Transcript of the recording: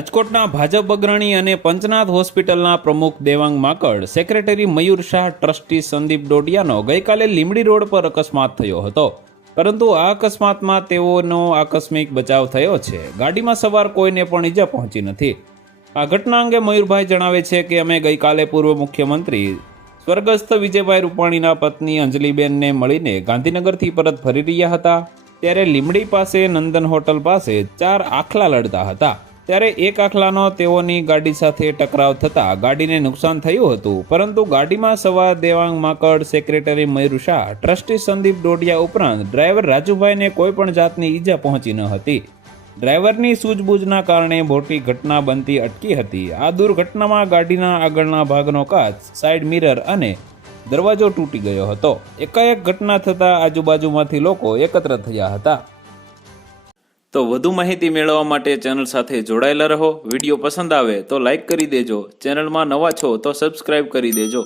રાજકોટના ભાજપ અગ્રણી અને પંચનાથ હોસ્પિટલના પ્રમુખ દેવાંગ માકડ, સેક્રેટરી મયુર શાહ, ટ્રસ્ટી સંદીપ ડોડિયાનો ગઈકાલે લીંબડી રોડ પર અકસ્માત થયો હતો. પરંતુ આ અકસ્માતમાં તેઓનો આકસ્મિક બચાવ થયો છે. ગાડીમાં સવાર કોઈને પણ ઈજા પહોંચી નથી. આ ઘટના અંગે મયુરભાઈ જણાવે છે કે અમે ગઈકાલે પૂર્વ મુખ્યમંત્રી સ્વર્ગસ્થ વિજયભાઈ રૂપાણીના પત્ની અંજલિબેનને મળીને ગાંધીનગરથી પરત ફરી રહ્યા હતા. ત્યારે લીંબડી પાસે નંદન હોટલ પાસે 4 આખલા લડતા હતા. ત્યારે એક આખલાનો તેઓની ગાડી સાથે ટકરાવ થતાં ગાડીને નુકસાન થયું હતું. પરંતુ ગાડીમાં સવાર દેવાંગ માકડ, સેક્રેટરી મયુર શાહ, ટ્રસ્ટી સંદીપ ડોડિયા ઉપરાંત ડ્રાઈવર રાજુભાઈને કોઈ પણ જાતની ઈજા પહોંચી ન હતી. ડ્રાઈવરની સૂઝબૂઝના કારણે મોટી ઘટના બનતી અટકી હતી. આ દુર્ઘટનામાં ગાડીના આગળના ભાગનો કાચ, સાઈડ મિરર અને દરવાજો તૂટી ગયો હતો. એકાએક ઘટના થતાં આજુબાજુમાંથી લોકો એકત્ર થયા હતા. તો વધુ માહિતી મેળવવા માટે ચેનલ સાથે જોડાયેલા રહો. વિડીયો પસંદ આવે તો લાઈક કરી દેજો. ચેનલમાં નવા છો તો સબસ્ક્રાઈબ કરી દેજો.